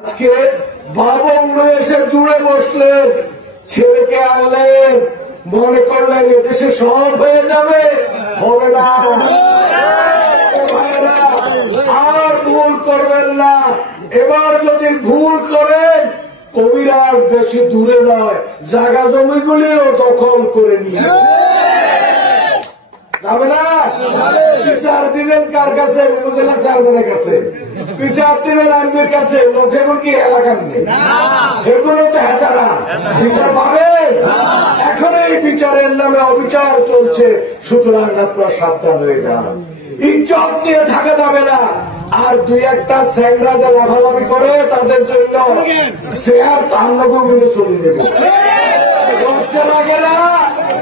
আজকে বাবা উড়ে এসে জুড়ে বসলেন, ছেলেকে আনলেন, মনে করলেন এদেশে সব হয়ে যাবে, হবে না। আর ভুল করবেন না। এবার যদি ভুল করেন, কবিরার বেশি দূরে নয়, জায়গা জমিগুলিও দখল করে নিয়ে যাবে না। বিচার দিবেন কার কাছে? উপজেলা চেয়ারম্যানের কাছে। বিচার দিবেন আইনবির কাছে। লোকে কি এলাকার নেই, এগুলো তো হেটারা বিচার পাবেন। এখন এই বিচারের নামে অবিচার চলছে, সুতরাং আপনারা সাবধান হয়ে যান। ইজ্জত নিয়ে থাকা যাবে না। আর দুই একটা স্যাংরা যা লাভালাভি করে তাদের জন্য শেয়ার তাহলে চলে যাবে। লজ্জা লাগে না?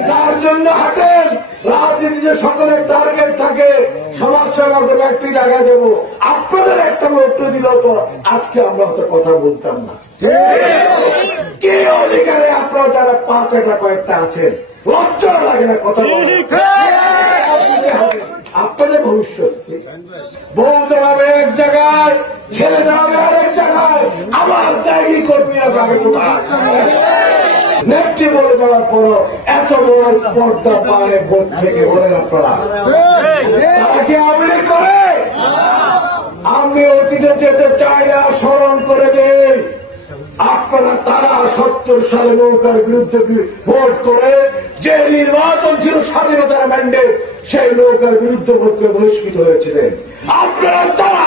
যার জন্য হাঁটেন, রাজনীতিতে সকলের টার্গেট থাকে, সমাজ সেবা দেবো, একটি জায়গায় দেবো। আপনাদের একটা উত্তর দিল তো আজকে আমরা হয়তো কথা বলতাম না। কি অধিকারে আপনারা যারা 5 কয়েকটা আছেন, লজ্জা লাগে না কথা বলতে? আপনাদের ভবিষ্যৎ বউ দাঁড়াবে এক জায়গায়, ছেলে দাঁড়াবে আরেক জায়গায়, আবার ত্যাগী কর্মীরা যাবে কোথায়? নেত্রী বলে যাওয়ার পর এত বড় স্পর্ধা পায় ভোট থেকে, বলেন আপনারা? তারা কি আওয়ামী করে? আমি অতীতে যেতে চাই না, স্মরণ করে দেই। আপনারা তারা 70 সালে নৌকার বিরুদ্ধে ভোট করে যে নির্বাচন ছিল স্বাধীনতার ম্যান্ডেট, সেই নৌকার বিরুদ্ধে ভোট করে বহিষ্কৃত হয়েছিলেন। আপনারা তারা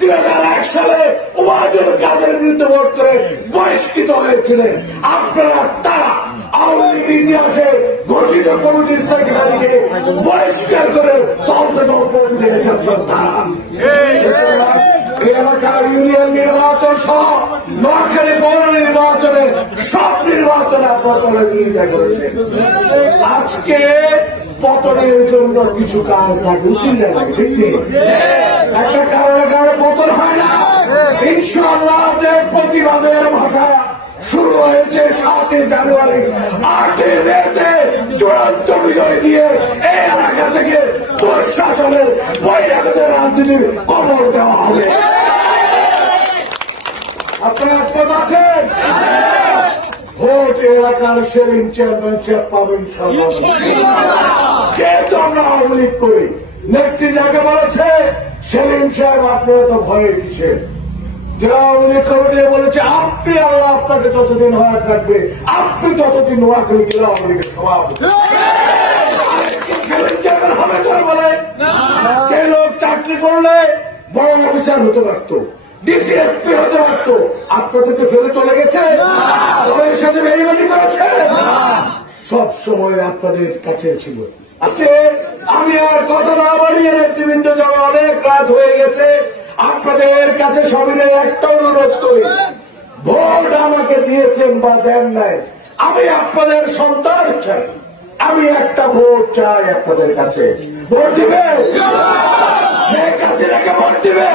2001 সালে ওবায়দুল কাদেরের বিরুদ্ধে ভোট করে বহিষ্কৃত হয়েছিলেন। আপনারা তারা আওয়ামী লীগ ইতিহাসে ঘোষিত কমিটির সেক্রেটারিকে বহিষ্কার করে তারা এলাকার ইউনিয়ন নির্বাচন সহ নোয়াখালী পৌর নির্বাচনের সব নির্বাচনে আপনারা নিয়ে করেছেন। আজকে পতনের জন্য কিছু কাজ থাকে, উচিত লাগে, ঠিক নেই? একটা কারণে কারণে পতন হয় না। ইনশাআল্লাহ যে প্রতিবাদের ভাষা শুরু হয়েছে 7 জানুয়ারি, 8 মেতে চূড়ান্ত বিজয় দিয়ে এই এলাকা থেকে দুঃশাসনের বহিরাগতের রাজনীতির কবর দেওয়া হবে। আপনারা একমত আছেন? ভোট এলাকার সেরিং চেয়ারম্যানশিপ পাবেন সর্বোচ্চ। যেহেতু আমরা আওয়ামী লীগ করি, নেত্রী যাকে বলেছে সেলিম সাহেব, আপনারা তো ভয়ে দিচ্ছেন। যারা আওয়ামী লীগ কমিটি বলেছে আপনি, আল্লাহ আপনাকে যতদিন হয় রাখবে, আপনি ততদিন নোয়াখালী জেলা আওয়ামী লীগের সভাপতি হবে। বলে যে লোক চাকরি করলে বড় অফিসার হতে পারত, ডিসিএসপি হতে পারত, আপনাদেরকে ফেলে চলে গেছে, ওদের সাথে বেরিবাদি করেছে, সব সময় আপনাদের কাছে ছিল। আজকে আমি আর কথা না বাড়িয়ে নেতৃবৃন্দ যাওয়া অনেক রাত হয়ে গেছে, আপনাদের কাছে সবিনয় একটা অনুরোধ করি, ভোট আমাকে দিয়েছেন বা দেন নাই, আমি আপনাদের সন্তান চাই, আমি একটা ভোট চাই আপনাদের কাছে। ভোট দিবে? শেখ হাসিনাকে ভোট দিবে?